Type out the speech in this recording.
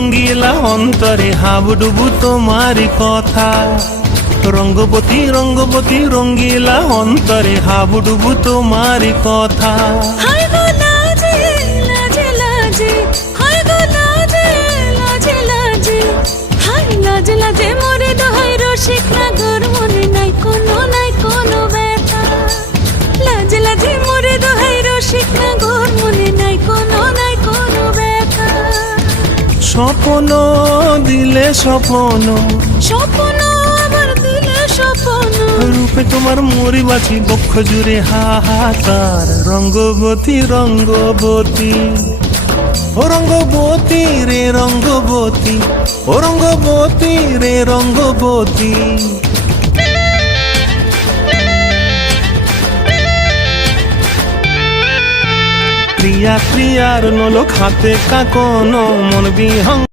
রঙ্গিলা অন্তরে হাবুডুবু তোমারই কথা। রঙ্গবতী রঙ্গবতী রঙ্গিলা অন্তরে হাবুডুবু তোমারই কথা। হায় গো লাজে লাজে লাজে, হায় গো লাজে লাজে লাজে, হায় লাজে লাজে মোরে দোহাই রসিক নাগর মনে নাই কোনো ব্যথা। লাজে লাজে মোরে দোহাই রসিক নাগর মনে নাই কোনো ব্যথা। স্বপ্ন দিলে স্বপ্ন, স্বপ্ন আমার দিলে স্বপ্ন, রূপে তোমার মরি বাছি বক্ষ জুড়ে হাহাকার। রঙ্গবতী রঙ্গবতী ও রঙ্গবতী রে রঙ্গবতী, ও রঙ্গবতী রে রঙ্গবতী। ক্রিয়া ক্রিয়ার নলো খাতে কাকনো মন বিহঙ্গ